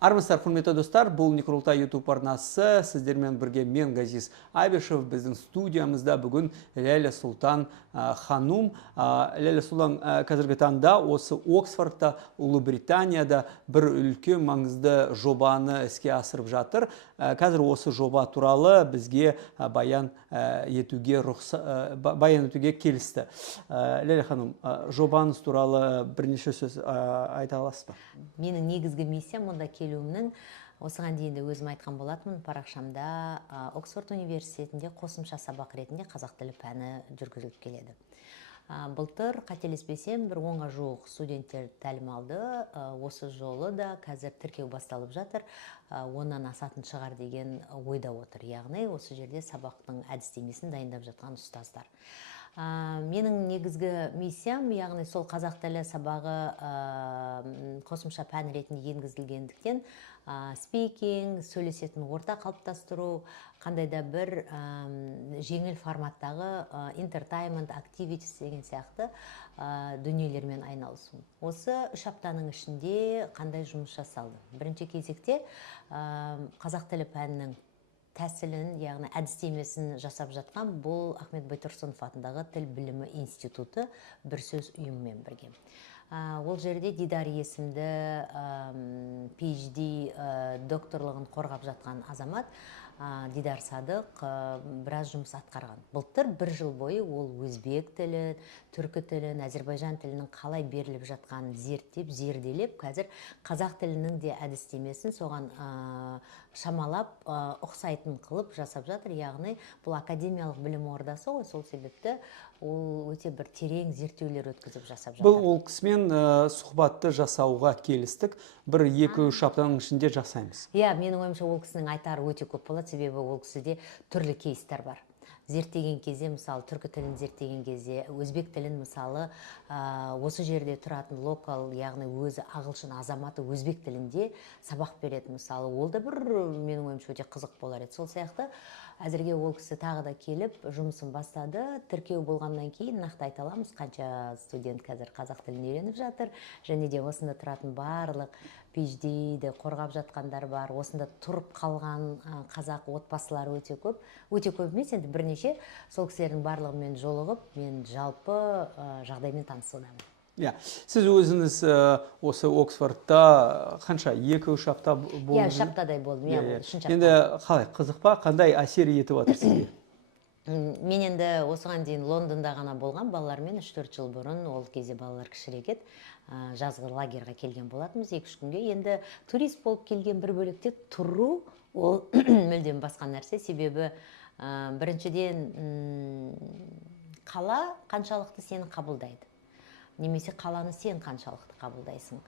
Армысыздар, құрметті достар, бұл Некролтай YouTube арнасы. Сіздермен бірге мен Газиз Айбешев, біздің студиямызда бүгін Ләйлә Сұлтан ханум. Ләйлә Сұлтан қазіргі таңда осы Оксфордта, Ұлыбританияда бір үлкен маңызды жобаны іске асырып жатыр. Қазір осы жоба туралы бізге баян етуге келісті. Ләйлә ханым, жобаңыз туралы бірнеше сөз айта аласыз ба? Менің негізгі миссиям мұнда келуімнің, осыған дейін де өзім айтқан болатынмын, парақшамда Оксфорд университетінде қосымша сабақ ретінде қазақ тілі пәні жүргізіліп келеді. Былтыр, қателеспесем, бір 10-ға жуық студенттер тәлім алды. Осы жолы да қазір тіркеу басталып жатыр. 10-нан асатын шығар деген ойда отыр. Яғни, осы жерде сабақтың әдістемесін дайындап жатқан ұстаздар. Менің негізгі миссиям, яғни сол қазақ тілі сабағы қосымша пән ретінде енгізілгендіктен спикинг, сөйлесетін орта қалыптастыру, қандай да бір жеңіл форматтағы entertainment activities деген сияқты дүниелермен айналысу. Осы 3 аптаның ішінде қандай жұмыс жасалды? Бірінші кезекте қазақ тілі пәнінің тәсілін, яғни әдістемесін жасап жатқан бұл Ахмет Байтұрсынов атындағы тіл білімі институты бір сөз ұйымымен бірге. Ол жерде Дидар есімді PhD докторлығын қорғап жатқан азамат Дидар Садық біраз жұмыс атқарған. Былтыр 1 жыл бойы ол өзбек тілін, түркі тілін, әзербайжан тілінің қалай беріліп жатқанын зерттеп, зерделеп, қазір қазақ тілінің де әдістемесін соған шамалап, ұқсайтын қылып жасап жатыр. Яғни, бұл академиялық білім ордасы ғой, сол себепті ол өте бір терең зерттеулер өткізіп жасап жатыр. Бұл ол кісімен сұхбатты жасауға келістік. 1-2-3 аптаның ішінде жасаймыз. Менің ойымша ол кісінің айтары өте көп болады, себебі ол кісіде түрлі кейстер бар. Зерттеген кезде, мысалы, түркі тілін зерттеген кезде, өзбек тілін, мысалы, осы жерде тұратын локал, яғни өзі ағылшын азаматы өзбек тілінде сабақ береді, мысалы, ол да бір менің ойымша өте қызық болар еді. Сол сияқты әзірге ол кісі тағы да келіп жұмысын бастады. Тіркеу болғаннан кейін нақты айта аламыз, қанша студент қазір қазақ тілін үйреніп жатыр, және де осында тұратын барлық PhD-ді қорғап жатқандар бар. Осында тұрып қалған қазақ отбасылары өте көп. Өте көп емес, енді бірнеше. Сол кісілердің барлығымен жолығып, мен жалпы жағдаймен танысудамын. Сіз өзіңіз осы Оксфордта қанша? 2-3 апта болды? 3 аптадай болды. Енді қалай, қызық па? Қандай әсер етіп отыр сізге? Мен енді осыған дейін Лондонда ғана болған балалармен 3-4 жыл бұрын, ол кезде балалар кішірек еді, жазғы лагерьға келген болатынбыз 2-3 күнге. Енді турист болып келген бір бөлікте тұру, ол мүлдем басқа нәрсе, себебі біріншіден қала қаншалықты сені қабылдайды, немесе қаланы сен қаншалықты қабылдайсың.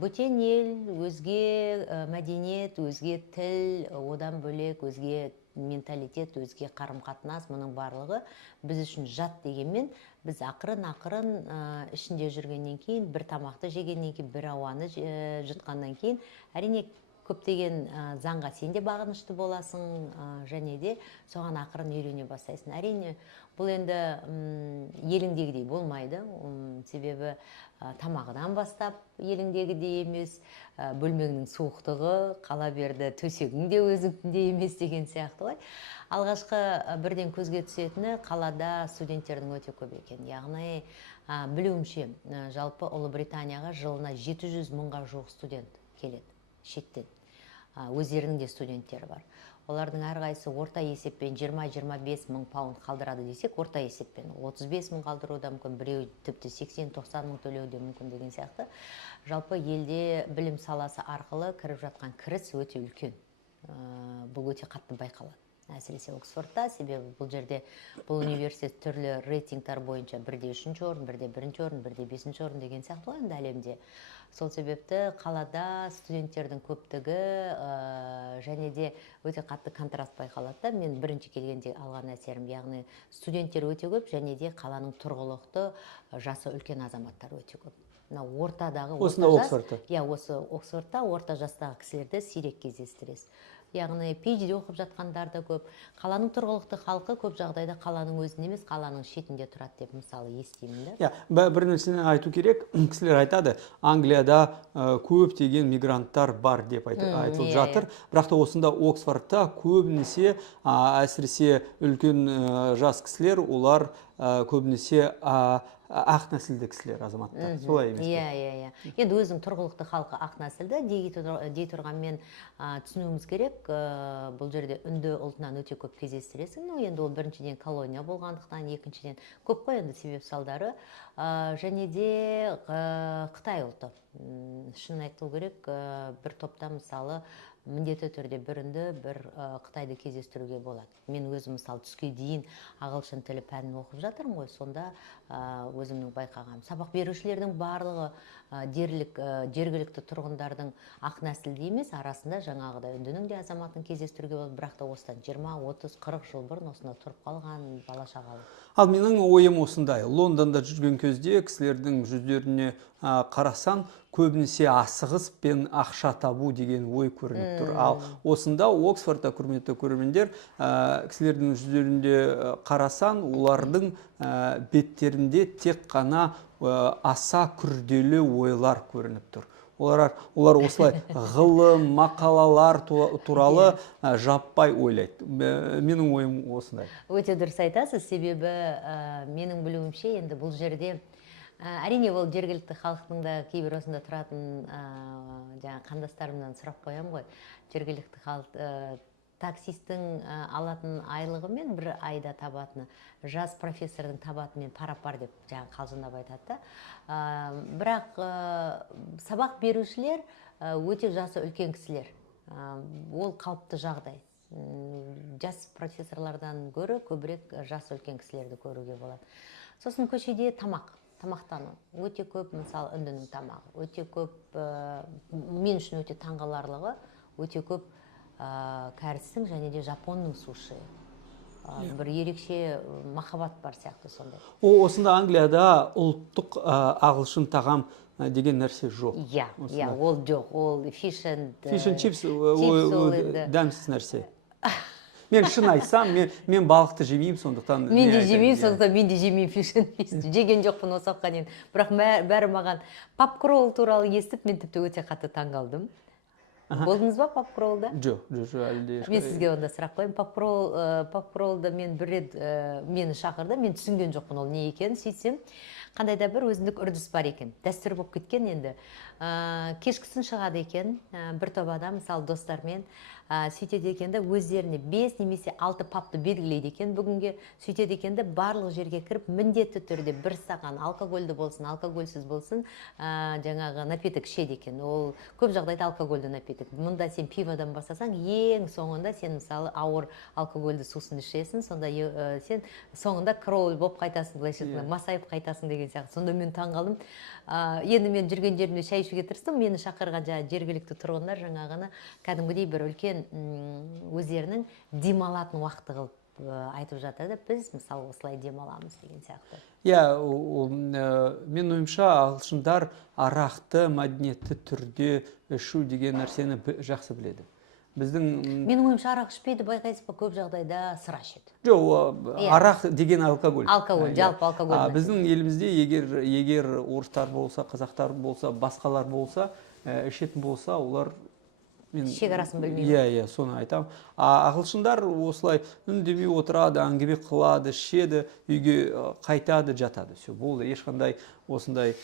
Бөтен ел, өзге мәдениет, өзге тіл, одан бөлек өзге менталитет, өзге қарым-қатынас, мұның барлығы біз үшін жат дегенмен, біз ақырын-ақырын ішінде жүргеннен кейін, бір тамақты жегеннен кейін, бір ауаны жұтқаннан кейін, әрине көптеген заңға сен де бағынышты боласың, және де соған ақырын үйрене бастайсың. Әрине, бұл енді еліңдегідей болмайды, себебі тамағынан бастап еліңдегідей емес, бөлмеңнің суықтығы, қала берді төсегің де өзіңде емес деген сияқты ғой. Алғашқы бірден көзге түсетіні қалада студенттердің өте көп екен. Яғни, білуімше, жалпы Ұлыбританияға жылына 700 мыңға жуық студент келеді шеттен. Өздерінің де студенттері бар. Олардың әрқайсысы орта есеппен 20-25 мың паунд қалдырады десек, орта есеппен 35 мың қалдыру да мүмкін, біреу тіпті 80-90 мың төлеу де мүмкін деген сияқты. Жалпы елде білім саласы арқылы кіріп жатқан кіріс өте үлкен. Бұл өте қатты байқалады. Әсіресе Оксфордта, себебі бұл жерде бұл университет түрлі рейтингтар бойынша бірде 3-ші орын, бірде 1-ші орын, бірде 5-ші орын деген сияқты ғой енді әлемде. Сол себепті қалада студенттердің көптігі және де өте қатты контраст байқалады. Мен бірінші келгенде алған әсерім, яғни студенттер өте көп, және де қаланың тұрғылықты жасы үлкен азаматтар өте көп. Осында Оксфордта? Осы Оксфордта орта жастағы кісілерді сирек кездестіресіз. яғни PhD оқып жатқандар да көп. Қаланың тұрғылықты халқы көп жағдайда қаланың өзінде емес, қаланың шетінде тұрады деп мысалы естимін да. Бір нәрсені айту керек, кісілер айтады, Англияда көптеген мигранттар бар деп айтылып жатыр. Бірақ та осында Оксфордта көбінесе, әсіресе үлкен жас кісілер, олар көбінесе ақ нәсілді кісілер, азаматтар. Солай емес пе? Енді өзінің тұрғылықты халқы ақ нәсілді дей тұрғанмен түсінуіміз керек, бұл жерде үнді ұлтынан өте көп кездестіресің. Енді ол біріншіден колония болғандықтан, екіншіден көп қой енді себеп салдары. Және де Қытай ұлты. Шынын айту керек, бір топта мысалы міндетті түрде бір үнді, бір Қытайды кездестіруге болады. Мен өзім мысалы түске дейін ағылшын тілі пәнін оқып жатырмын ғой, сонда өзімнің байқағаным. Сабақ берушілердің барлығы жергілікті тұрғындардың ақ нәсілді емес, арасында жаңағыдай үндінің де азаматын кездестіруге болады, бірақ та осыдан 20, 30, 40 жыл бұрын осында тұрып қалған бала шағалы. Ал менің ойым осындай, Лондонда жүрген кезде кісілердің жүздеріне қарасаң, көбінесе асығыс пен ақша табу деген ой көрініп тұр. Ал осында Оксфордта, құрметті көрермендер, кісілердің жүздерінде қарасаң, олардың беттерінде тек қана аса күрделі ойлар көрініп тұр. Олар осылай ғылым, мақалалар туралы жаппай ойлайды. Менің ойым осындай. Өте дұрыс айтасыз, себебі менің білуімше енді бұл жерде әрине ол жергілікті халықтың да кейбір осында тұратын қандастарымнан сұрап қоям ғой. Жергілікті халық таксистің алатын айлығы мен бір айда табатыны жас профессордың табатымен пара-пар деп қалжыңдап айтады. Бірақ сабақ берушілер өте жасы үлкен кісілер. Ол қалыпты жағдай. Жас профессорлардан гөрі көбірек жасы үлкен кісілерді көруге болады. Сосын көшеде тамақтану өте көп, мысалы үндінің тамағы өте көп, мен үшін өте таңғаларлығы өте көп кәрістің және де жапонның суши. Бір ерекше махаббат бар сияқты сондай. Осында Англияда ұлттық ағылшын тағам деген нәрсе жоқ. Ол жоқ. Ол fish and chips дәмсіз нәрсе. Мен шын айтсам, мен балықты жемеймін, сондықтан... Мен де жемеймін fish and chips. Жеген жоқпын осы уақытқа дейін. Бірақ бәрі маған попкролл туралы естіп, мен тіпті өте қатты таңғалдым. Болдыңыз ба попкроллда? Жоқ, әлде. Мен сізге онда сұрақ қойым. Попкроллда мен бір рет мені шақырды, мен түсінген жоқпын ол не екенін, сөйтсем, қандай да бір өзіндік үрдіс бар екен. Дәстүр болып кеткен енді. Кешкісін шығады екен, бір топ адам, мысалы достармен, сөйтеді екен де өздеріне 5 немесе 6 папты белгілейді екен бүгінге, сөйтеді екен де барлық жерге кіріп, міндетті түрде бір стақан алкогольді болсын, алкогольсіз болсын, жаңағы напиток ішеді екен. Ол көп жағдайда алкогольді напиток. Мұнда сен пиводан бастасаң, ең соңында сен мысалы ауыр алкогольді сусын ішесің, сонда сен соңында кролл болып қайтасың, масайып қайтасың деген сияқты. Сонда мен таңғалдым. Енді мен жүрген жерімде шай ішуге тырыстым, мені шақырған жергілікті тұрғындар жаңағыны кәдімгідей бір үлкен өздерінің демалатын уақыты қылып айтып жатыр да, біз мысалы осылай демаламыз деген сияқты. Мен ойымша ағылшындар арақты мәдениетті түрде ішу деген нәрсені жақсы біледі. Менің ойымша арақ ішпейді, байқайсыз ба, көп жағдайда сыра ішеді. Жоқ, арақ деген алкоголь. Алкоголь, жалпы алкоголь. Біздің елімізде егер орыстар болса, қазақтар болса, басқалар болса, ішетін болса, олар шекарасын білмейді. Соны айтам. Ағылшындар осылай үндемей отырады, әңгіме қылады, ішеді, үйге қайтады, жатады. Болды, ешқандай осындай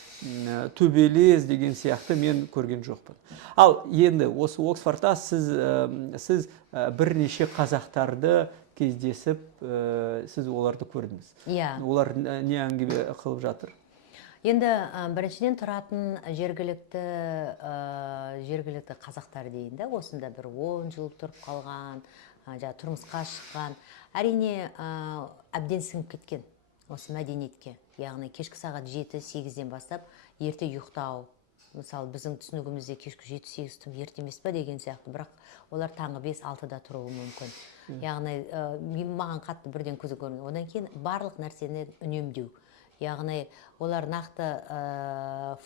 төбелес деген сияқты мен көрген жоқпын. Ал енді осы Оксфордта сіз бірнеше қазақтарды кездесіп, сіз оларды көрдіңіз. Олар не әңгіме қылып жатыр? Енді біріншіден тұратын жергілікті қазақтар дейін да, осында бір 10 жыл тұрып қалған, тұрмысқа шыққан. Әрине, әбден сіңіп кеткен осы мәдениетке. Яғни кешкі сағат 7-8-ден бастап ерте ұйықтау. Мысалы, біздің түсінігімізде кешкі 7-8 тым ерте емес па деген сияқты, бірақ олар таңғы 5-6-да тұруы мүмкін. Яғни, маған қатты бірден көзі көрінген. Одан кейін барлық нәрсені үнемдеу. Яғни, олар нақты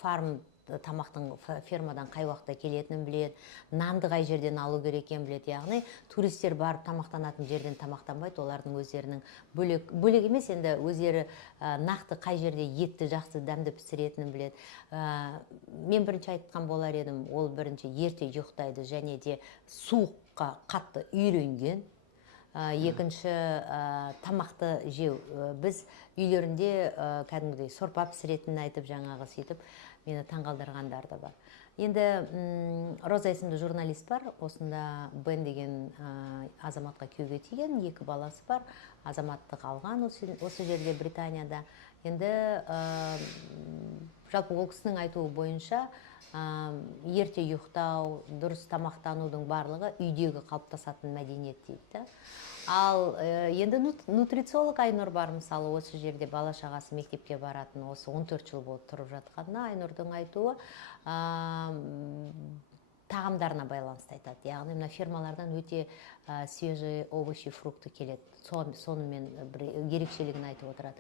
фарм тамақтың фермадан қай уақытта келетінін біледі, нанды қай жерден алу керек екенін біледі. Яғни туристер барып тамақтанатын жерден тамақтанбайды, олардың өздерінің бөлек емес, енді өздері нақты қай жерде етті жақсы дәмді пісіретінін біледі. Мен бірінші айтқан болар едім, ол бірінші ерте ұйықтайды және де суыққа қатты үйренген. Екінші тамақты жеу. Біз үйлерінде кәдімгідей сорпа пісіретінін айтып жаңағы сөйтіп мені таңғалдырғандар да бар. Енді Роза есімді журналист бар, осында Бен деген азаматқа күйеуге тиген, 2 баласы бар, азаматтық алған осы жерде Британияда. Енді жалпы ол кісінің айтуы бойынша ерте ұйықтау, дұрыс тамақтанудың барлығы үйдегі қалыптасатын мәдениет дейді. Ал енді нутрициолог Айнұр бар, мысалы осы жерде бала шағасы мектепке баратын, осы 14 жыл болып тұрып жатқанына Айнұрдың айтуы тағамдарына байланысты айтады. Яғни мына фермалардан өте свежий овощи, фрукты келеді. Сонымен бір ерекшелігін айтып отырады.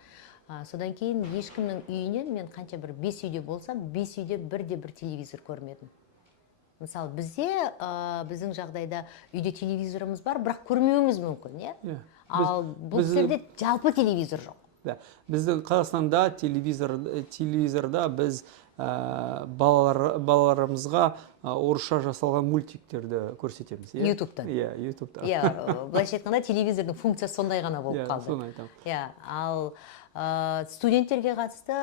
Содан кейін ешкімнің үйінен мен қанша бір 5 үйде болсам, 5 үйде бір телевизор көрмедім. Мысалы бізде, біздің жағдайда үйде телевизорымыз бар, бірақ көрмеуіміз мүмкін, иә? Ал бұл жерде жалпы телевизор жоқ. Біздің Қазақстанда телевизорда біз балаларымызға орысша жасалған мультиктерді көрсетеміз. Ютубтан. Иә, Ютубтан. Иә, былайша айтқанда телевизордың функциясы сондай ғана болып қалды. Соны айтамын. Иә, ал студенттерге қатысты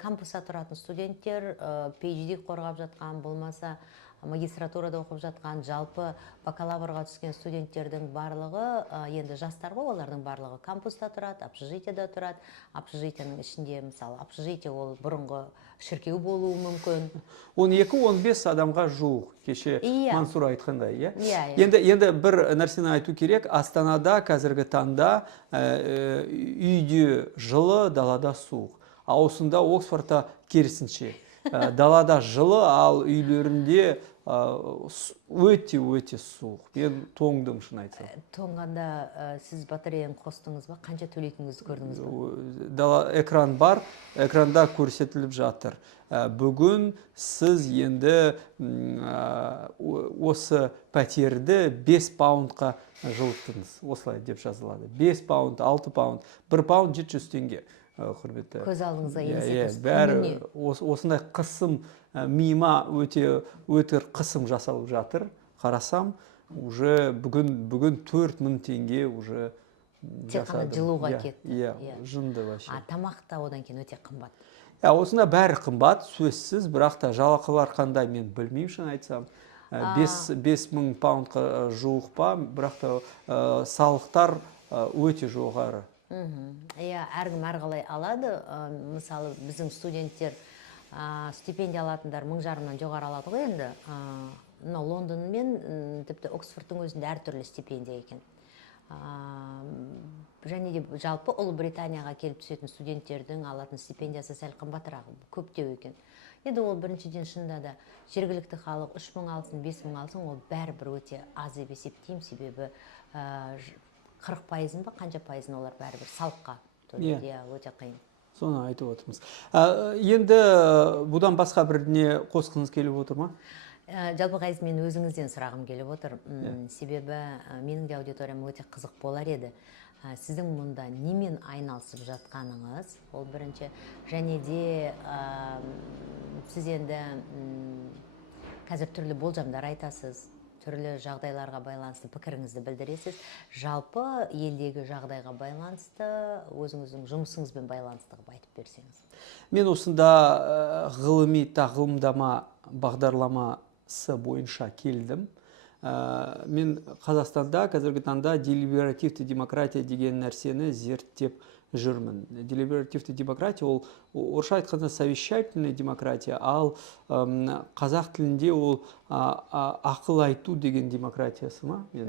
кампуста тұратын студенттер PhD қорғап жатқан, болмаса магистратурада оқып жатқан, жалпы бакалаврға түскен студенттердің барлығы, енді жастар ғой, олардың барлығы кампуста тұрады, общежитияда тұрады. Общежитияның ішінде, мысалы, общежитие ол бұрынғы шіркеу болуы мүмкін. 12-15 адамға жуық, кеше Мансур айтқандай, иә? Енді бір нәрсені айту керек, Астанада қазіргі таңда үйде жылы, далада суық. Осында Оксфордта керісінше. Далада жылы, ал үйлерінде өте суық. Мен тоңдым, шын айтсам. Тоңғанда сіз батареяны қостыңыз ба? Қанша төлейтініңізді көрдіңіз ба? Экран бар, экранда көрсетіліп жатыр. Бүгін сіз енді осы пәтерді 5 паундқа жылыттыңыз. Осылай деп жазылады. 5 паунд, 6 паунд, 1 паунд 700 теңге. Құрметті. Көз алдыңызға елестетіңіз. Бәрі осындай қысым, миыма өте қысым жасалып жатыр. Қарасам, уже бүгін 4000 теңге уже тек қана жылуға кетті. Иә, жынды вообще. Тамақта одан кейін өте қымбат. Осында бәрі қымбат, сөзсіз, бірақ та жалақылар қандай мен білмеймін, шын айтсам. 5000 паундқа жуық па, бірақ та салықтар өте жоғары. Иә, әркім әрқалай алады. Мысалы, біздің студенттер стипендия алатындар 1500-нан жоғары алады ғой енді. Лондон мен тіпті Оксфордтың өзінде әртүрлі стипендия екен. Және де жалпы Ұлыбританияға келіп түсетін студенттердің алатын стипендиясы сәл қымбатырақ, көптеу екен. Енді ол біріншіден шынында да жергілікті халық 3000 алсын, 5000 алсын, ол бәрібір өте аз деп есептеймін, себебі 40% ба, қанша пайызын олар бәрібір салыққа төлейді, өте қиын. Соны айтып отырмыз. Енді бұдан басқа біріне қосқыңыз келіп отыр ма? Жалпы Ғайыз, мен өзіңізден сұрағым келіп отыр. Себебі менің де аудиториям өте қызық болар еді. Сіздің мұнда немен айналысып жатқаныңыз, ол бірінші. Және де сіз енді қазір түрлі болжамдар айтасыз, түрлі жағдайларға байланысты пікіріңізді білдіресіз. Жалпы елдегі жағдайға байланысты, өзіңіздің жұмысыңызбен байланысты айтып берсеңіз. Мен осында ғылыми тағылымдама бағдарламасы бойынша келдім. Мен Қазақстанда қазіргі таңда делиберативті демократия деген нәрсені зерттеп жүрмін. Делиберативті демократия ол орысша айтқанда совещательная демократия, ал қазақ тілінде ол ақыл айту деген демократиясы ма? Мен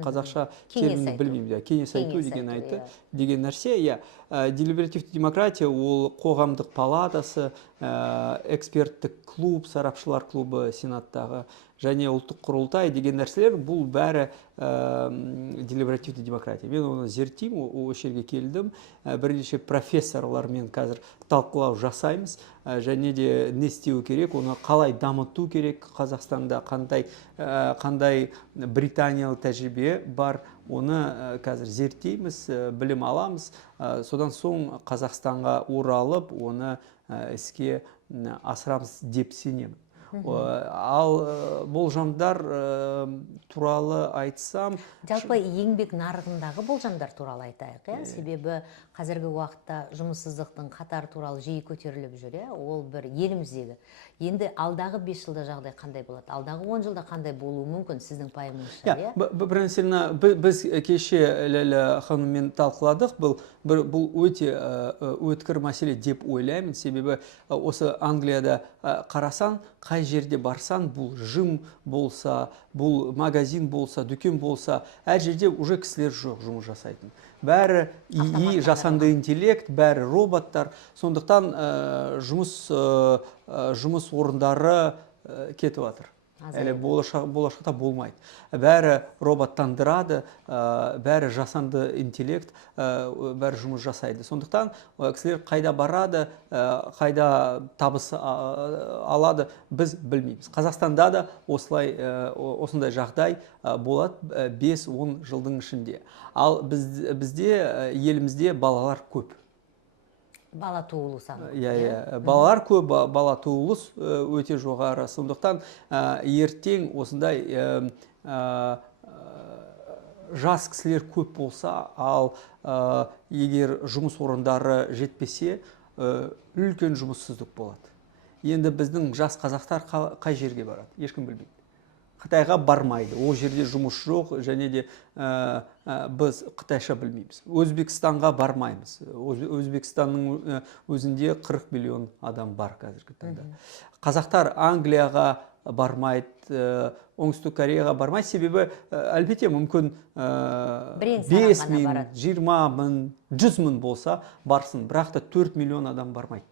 қазақша терминін білмеймін. Кеңес айту деген нәрсе. Делиберативті демократия ол қоғамдық палатасы, эксперттік клуб, сарапшылар клубы сенаттағы, және ұлттық құрылтай деген нәрселер, бұл бәрі делиберативті демократия. Мен оны зерттеймін, осы жерге келдім. Бірнеше профессорлармен қазір талқылау жасаймыз, және де не істеу керек, оны қалай дамыту керек, Қазақстанда қандай британиялық тәжірибе бар, оны қазір зерттейміз, білім аламыз. Содан соң Қазақстанға оралып, оны іске асырамыз деп сенемін. Ал болжамдар туралы айтсам, жалпы еңбек нарығындағы болжамдар туралы айтайық. Себебі қазіргі уақытта жұмыссыздықтың қатары туралы жиі көтеріліп жүр. Ол бір еліміздегі. Енді алдағы 5 жылда жағдай қандай болады? Алдағы 10 жылда қандай болуы мүмкін сіздің пайымыңызша? Біріншіден, біз кеше Ләлә ханыммен талқыладық. Бұл өте өткір мәселе деп ойлаймын. Себебі осы Англияда қарасан, қай жерде барсан, бұл жым болса, бұл магазин болса, дүкен болса, әр жерде уже кісілер жоқ жұмыс жасайтын. Бәрі жасанды интеллект, бәрі роботтар. Сондықтан жұмыс орындары кетіп жатыр. Әлі болашақта болмайды. Бәрі роботтандырады, бәрі жасанды интеллект, бәрі жұмыс жасайды. Сондықтан кісілер қайда барады, қайда табыс алады, біз білмейміз. Қазақстанда да осындай жағдай болады 5-10 жылдың ішінде. Ал бізде, елімізде балалар көп. Бала туылу саны. Балалар көп, бала туылу өте жоғары. Сондықтан ертең осындай жас кісілер көп болса, ал егер жұмыс орындары жетпесе, үлкен жұмыссыздық болады. Енді біздің жас қазақтар қай жерге барады? Ешкім білмейді. Қытайға бармайды. Ол жерде жұмыс жоқ, және де біз қытайша білмейміз. Өзбекстанға бармаймыз. Өзбекстанның өзінде 40 миллион адам бар қазіргі таңда. Қазақтар Англияға бармайды, Оңтүстік Кореяға бармайды. Себебі әлбетте мүмкін 5 мың, 20 мың, 100 мың болса барсын. Бірақ та 4 миллион адам бармайды.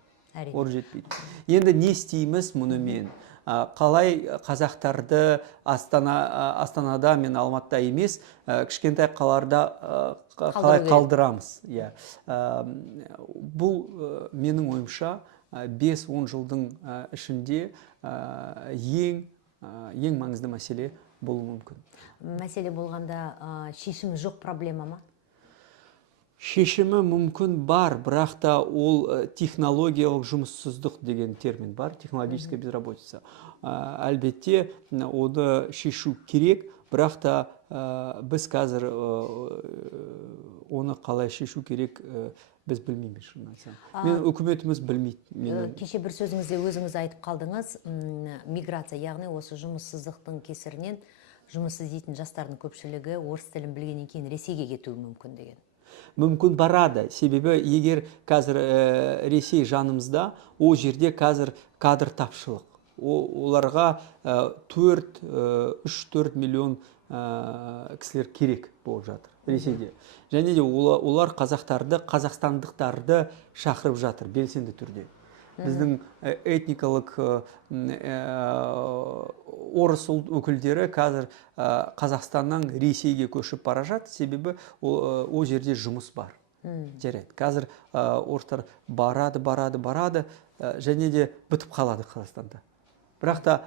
Ол жетпейді. Енді не істейміз мұнымен? Қалай қазақтарды Астанада мен Алматыда емес, кішкентай қаларда қалай қалдырамыз? Бұл менің ойымша 5-10 жылдың ішінде ең маңызды мәселе болуы мүмкін. Мәселе болғанда шешімі жоқ проблема ма? Шешімі мүмкін бар, бірақ та ол технологиялық жұмыссыздық деген термин бар, технологическая безработица. Әлбетте, оны шешу керек, бірақ та біз қазір оны қалай шешу керек, біз білмейміз. Мен үкіметіміз білмейді. Кеше бір сөзіңізде өзіңіз айтып қалдыңыз, миграция, яғни осы жұмыссыздықтың кесірінен жұмыс іздейтін жастардың көпшілігі орыс тілін білгеннен кейін Ресейге кетуі мүмкін деген. Мүмкін барады. Себебі егер қазір Ресей жанымызда, ол жерде қазір кадр тапшылық. Оларға 3-4 миллион кісілер керек болып жатыр Ресейде. Және де олар қазақстандықтарды шақырып жатыр белсенді түрде. Біздің этникалық орыс өкілдері қазір Қазақстаннан Ресейге көшіп бара жатыр, себебі ол жерде жұмыс бар. Жарайды. Қазір орыстар барады, және де бітіп қалады Қазақстанда. Бірақ та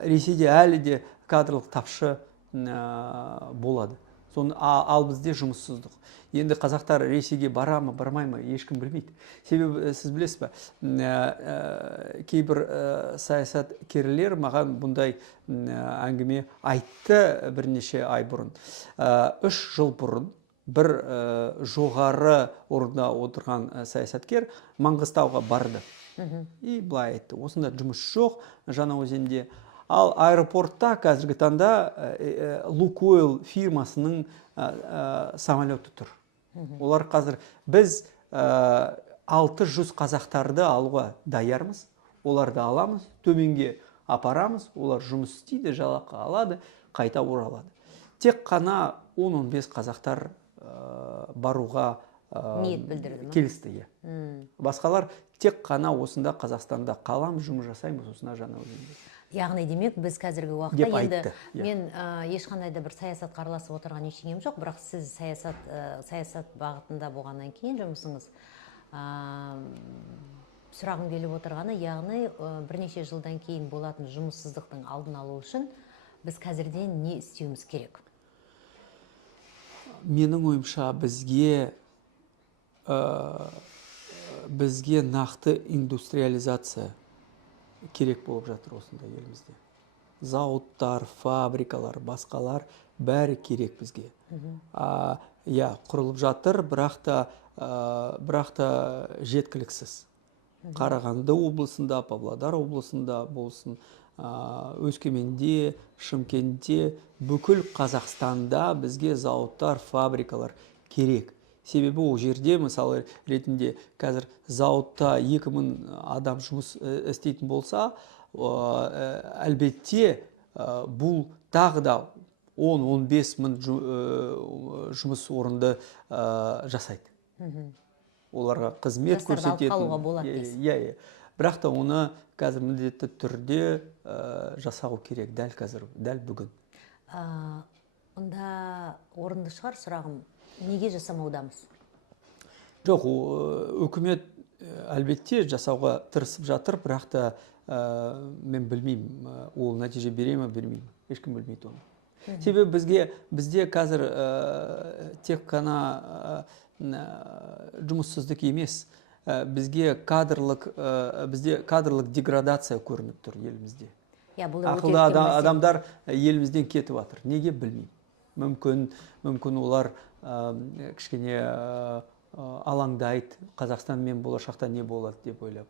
Ресейде әлі де кадрлық тапшы болады. Ал бізде жұмыссыздық. Енді қазақтар Ресейге бара ма, бармай ма, ешкім білмейді. Себебі сіз білесіз бе, кейбір саясаткерлер маған бұндай әңгіме айтты бірнеше ай бұрын. 3 жыл бұрын бір жоғары орында отырған саясаткер Маңғыстауға барды. И былай айтты, осында жұмыс жоқ Жаңаөзенде. Ал аэропортта қазіргі таңда Лукойл фирмасының самолеті тұр. Олар қазір біз 600 қазақтарды алуға даярмыз. Оларды аламыз, төменге апарамыз, олар жұмыс істейді, жалақы алады, қайта оралады. Тек қана 10-15 қазақтар баруға келісті. Басқалар тек қана осында Қазақстанда қаламыз, жұмыс жасаймыз осында Жаңаөзенде. Яғни демек біз қазіргі уақытта деп енді айтты. мен ешқандай да бір саясатқа араласып отырған ештеңем жоқ, бірақ сіз саясат бағытында болғаннан кейін жұмысыңыз, сұрағым келіп отырғаны, яғни бірнеше жылдан кейін болатын жұмыссыздықтың алдын алу үшін біз қазірден не істеуіміз керек? Менің ойымша бізге нақты индустриализация керек болып жатыр осында елімізде. Зауыттар, фабрикалар, басқалар бәрі керек бізге. Құрылып жатыр, бірақ та жеткіліксіз. Қарағанды облысында, Павлодар облысында болсын, Өскеменде, Шымкентте, бүкіл Қазақстанда бізге зауыттар, фабрикалар керек. Себебі ол жерде, мысалы ретінде, қазір зауытта 2000 адам жұмыс істейтін болса, әлбетте бұл тағы да 10-15 мың жұмыс орынды жасайды. Оларға қызмет көрсететін. Жастарды алып қалуға болады дейсіз. Бірақ та оны қазір міндетті түрде жасау керек, дәл қазір, дәл бүгін. Онда орынды шығар сұрағым, неге жасамаудамыз? Жоқ, үкімет әлбетте жасауға тырысып жатыр, бірақ та мен білмеймін, ол нәтиже бере ме, бермеймін. Ешкім білмейді оны. Себебі бізде қазір тек қана жұмыссыздық емес, бізде кадрлық деградация көрініп тұр елімізде. Ақылды адамдар елімізден кетіп жатыр. Неге білмеймін. Мүмкін олар кішкене алаңдайды. Қазақстанмен болашақта не болады деп ойлап.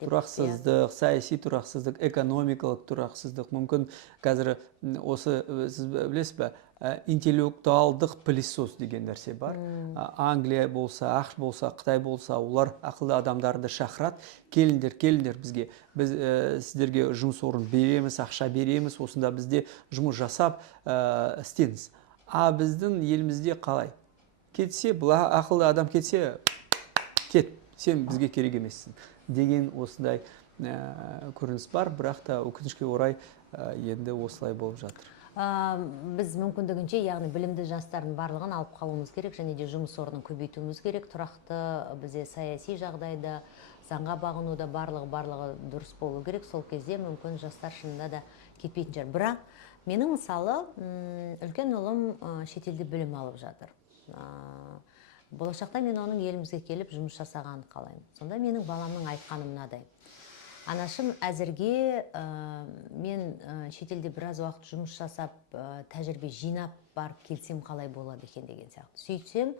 Тұрақсыздық, саяси тұрақсыздық, экономикалық тұрақсыздық. Мүмкін қазір осы, сіз білесіз бе, интеллектуалдық пылесос деген нәрсе бар. Англия болса, ақш болса, Қытай болса, олар ақылды адамдарды шақырады. Келіңдер бізге. Біз сіздерге жұмыс орын береміз, ақша береміз, осында бізде жұмыс жасап істеңіз. Біздің елімізде қалай? Кетсе, бұл ақылды адам кетсе, кет, сен бізге керек емессің деген осындай көрініс бар, бірақ та өкінішке орай енді осылай болып жатыр. Біз мүмкіндігінше, яғни білімді жастардың барлығын алып қалуымыз керек, және де жұмыс орнын көбейтуіміз керек. Тұрақты бізде саяси жағдайда, заңға бағынуда барлығы дұрыс болу керек. Сол кезде мүмкін жастар шынында да кетпейтін шығар. Бірақ менің мысалы үлкен ұлым шетелде білім алып жатыр. Болашақта мен оның елімізге келіп жұмыс жасағанын қалаймын. Сонда менің баламның айтқаны мынадай: анашым, әзірге мен шетелде біраз уақыт жұмыс жасап, тәжірибе жинап барып келсем қалай болады екен деген сияқты. Сөйтсем,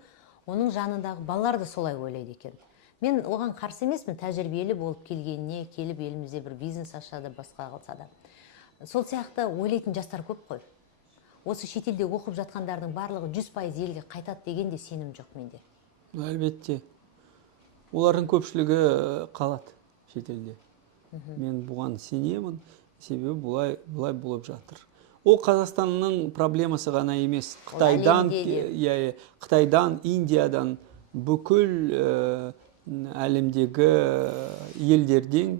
оның жанындағы балалар да солай ойлайды екен. Мен оған қарсы емеспін, тәжірибелі болып келгеніне, келіп елімізде бір бизнес ашады, басқа қылса да. Сол сияқты ойлайтын жастар көп қой. Осы шетелде оқып жатқандардың барлығы 100% елге қайтады деген де сенім жоқ менде. Әлбетте. Олардың көпшілігі қалады шетелде. Мен бұған сенемін, себебі бұлай болып жатыр. Ол Қазақстанның проблемасы ғана емес. Қытайдан, Индиядан, бүкіл әлемдегі елдерден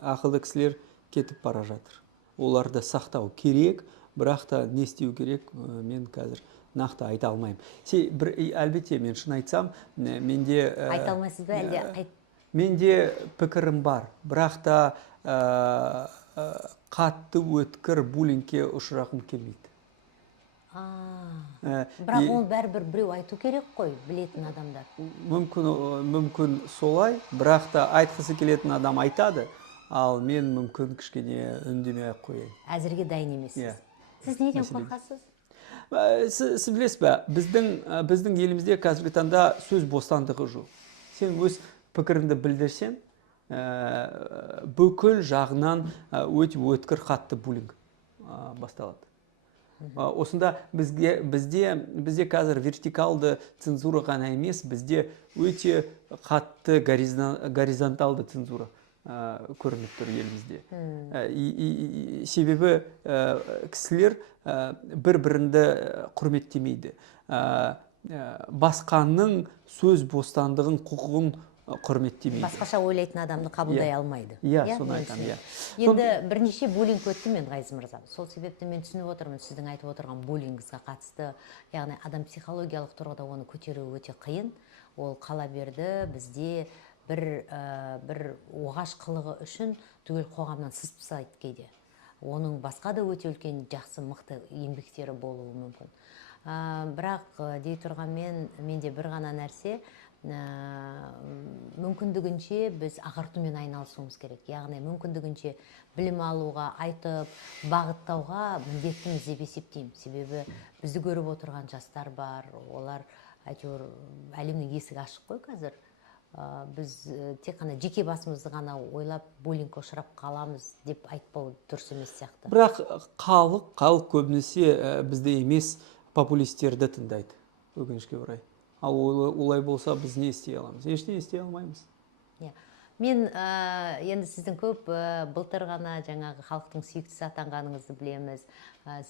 ақылды кісілер кетіп бара жатыр. Оларды сақтау керек, бірақ та не істеу керек, мен қазір нақты айта алмаймын. Әлбетте, мен шын айтсам, менде... Айта алмайсыз ба, әлде? Менде пікірім бар, бірақ та қатты өткір буллингке ұшырағым келмейді. Бірақ оны бәрібір біреу айту керек қой, білетін адамдар. Мүмкін солай, бірақ та айтқысы келетін адам айтады, ал мен мүмкін кішкене үндемей қояйын. Әзірге дайын емессіз. Сіз неден қорқасыз? Сіз білесіз бе, біздің елімізде қазіргі таңда сөз бостандығы жоқ. Сен өз пікіріңді білдірсең, бүкіл жағынан өте өткір қатты буллинг басталады. Осында бізде қазір вертикалды цензура ғана емес, бізде өте қатты горизонталды цензура көрініп тұр елімізде. Себебі кісілер бір-бірінді құрметтемейді. Басқаның сөз бостандығын, құқығын құрметтемейді. Басқаша ойлайтын адамды қабылдай алмайды. Иә, соны айтамын, иә. Енді бірнеше буллинг өтті мен, Ғайыз мырза. Сол себепті мен түсініп отырмын сіздің айтып отырған буллингіңізге қатысты. Яғни адам психологиялық тұрғыда оны көтеру өте қиын. Ол қала берді, бізде бір оғаш қылығы үшін түгел қоғамнан сызып тастайды кейде. Оның басқа да өте үлкен жақсы мықты еңбектері болуы мүмкін. Бірақ дей тұрған менде бір ғана нәрсе, мүмкіндігінше біз ағартумен айналысуымыз керек. Яғни мүмкіндігінше білім алуға, айтып, бағыттауға міндеттіміз деп есептеймін. Себебі бізді көріп отырған жастар бар, олар әйтеуір әлемнің есігі ашық қой қазір. Біз тек қана жеке басымызды ғана ойлап буллингке ұшырап қаламыз деп айтпау дұрыс емес сияқты. Бірақ халық көбінесе бізде емес популистерді тыңдайды, өкінішке орай. Ал олай болса біз не істей аламыз? Ештеңе істей алмаймыз. Мен енді сіздің көп былтыр ғана жаңағы халықтың сүйіктісі атанғаныңызды білеміз.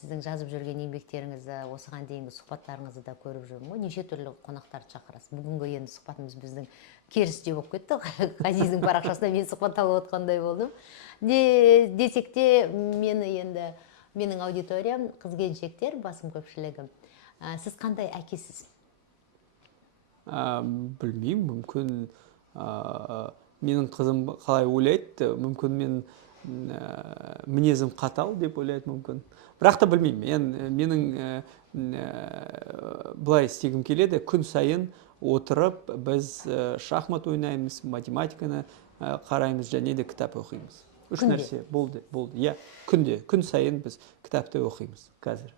Сіздің жазып жүрген еңбектеріңізді, осыған дейінгі сұхбаттарыңызды да көріп жүрмін ғой. Неше түрлі қонақтарды шақырасыз. Бүгінгі енді сұхбатымыз біздің керісінше болып кетті. Ғазиздің парақшасында мен сұхбатталып отқандай болдым. Десек те менің аудиториям қыз-келіншектер, басым көпшілігім. Сіз қандай әкесіз? Білмеймін, мүмкін менің қызым қалай ойлайды, мүмкін мен мінезім қатал деп ойлайды мүмкін. Бірақ та білмеймін, менің былай істегім келеді, күн сайын отырып біз шахмат ойнаймыз, математиканы қараймыз және де кітап оқимыз. Үш нәрсе болды. Иә, күн сайын біз кітапты оқимыз қазір.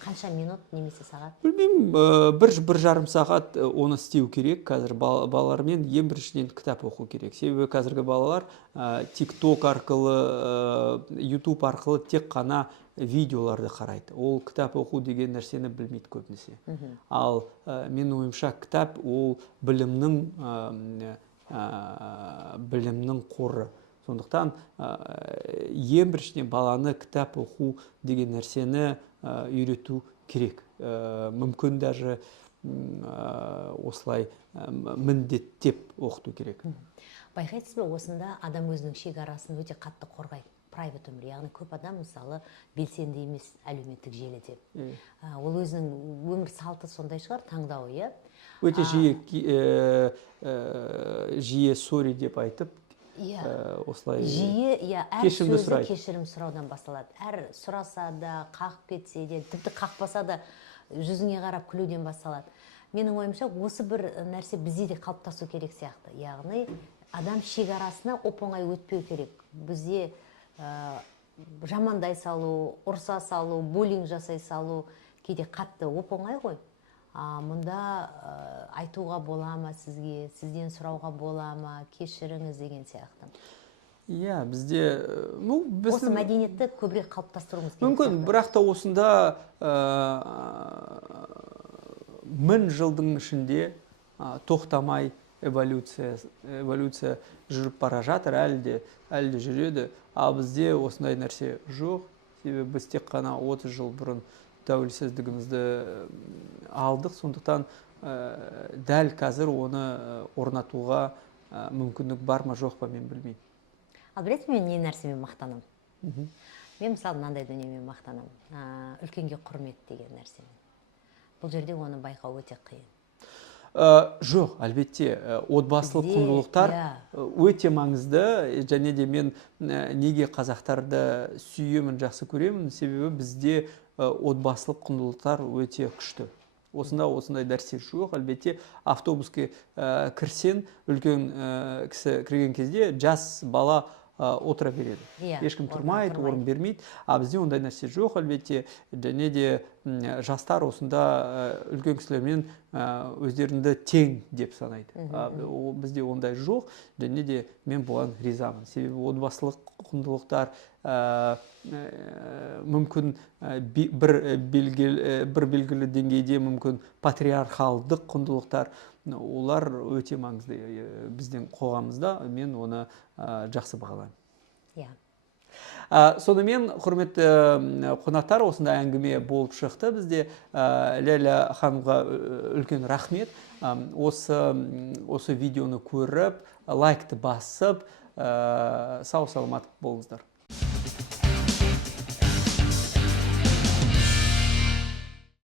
Қанша минут немесе сағат? Білмеймін, бір жарым сағат оны істеу керек. Қазір балалармен ең біріншіден кітап оқу керек. Себебі қазіргі балалар TikTok арқылы, YouTube арқылы тек қана видеоларды қарайды. Ол кітап оқу деген нәрсені білмейді көбінесе. Ал менің ойымша кітап ол білімнің қоры. Сондықтан ең біріншіден баланы кітап оқу деген нәрсені үйрету керек. Мүмкін даже осылай міндеттеп оқыту керек. Байқайсыз ба, осында адам өзінің шекарасын өте қатты қорғайды. Private өмір, яғни көп адам мысалы белсенді емес әлеуметтік желіде. Ол өзінің өмір салты сондай шығар, таңдауы, иә? Өте жиі сори деп айтып, осылай әр сөзі кешірім сұраудан басталады. Әр сұраса да, қақып кетсе де, тіпті қақпаса да жүзіңе қарап күлуден басталады. Менің ойымша осы бір нәрсе бізде де қалыптасу керек сияқты. Яғни адам шекарасына оп-оңай өтпеу керек. Бізде жамандай салу, ұрса салу, буллинг жасай салу кейде қатты оп-оңай ғой. Мұнда айтуға бола ма сізге, сізден сұрауға бола ма, кешіріңіз деген сияқты. Иә, бізде... Осы мәдениетті көбірек қалыптастыруымыз керек. Мүмкін, бірақ та осында 1000 жылдың ішінде тоқтамай эволюция жүріп бара жатыр, әлі де жүреді. Ал бізде осындай нәрсе жоқ. Себебі біз тек қана 30 жыл бұрын тәуелсіздігімізді алдық, сондықтан дәл қазір оны орнатуға мүмкіндік бар ма жоқ па мен білмеймін. Ал білесіз, мен не нәрсемен мақтанам? Мен мысалы мынандай дүниемен мақтанам. Үлкенге құрмет деген нәрсемен. Бұл жерде оны байқау өте қиын. Жоқ, әлбетте, отбасылық құндылықтар өте маңызды, және де мен неге қазақтарды сүйемін, жақсы көремін, себебі бізде отбасылық құндылықтар өте күшті. Осындай нәрсе жоқ, әлбетте автобуске кірсен, үлкен кісі кірген кезде жас бала отыра береді. Ешкім тұрмайды, орын бермейді. Бізде ондай нәрсе жоқ, әлбетте, және де жастар осында үлкен кісілермен өздерінде тең деп санайды. Бізде ондай жоқ, және де мен бұған ризамын. Себебі отбасылық құндылықтар мүмкін бір белгілі деңгейде мүмкін патриархалдық құндылықтар, олар өте маңызды біздің қоғамымызда, мен оны жақсы бағалаймын. Сонымен, құрметті қонақтар, осындай әңгіме болып шықты бізде. Ләйлә ханымға үлкен рахмет. Осы видеоны көріп, лайкты басып, сау саламат болыңыздар.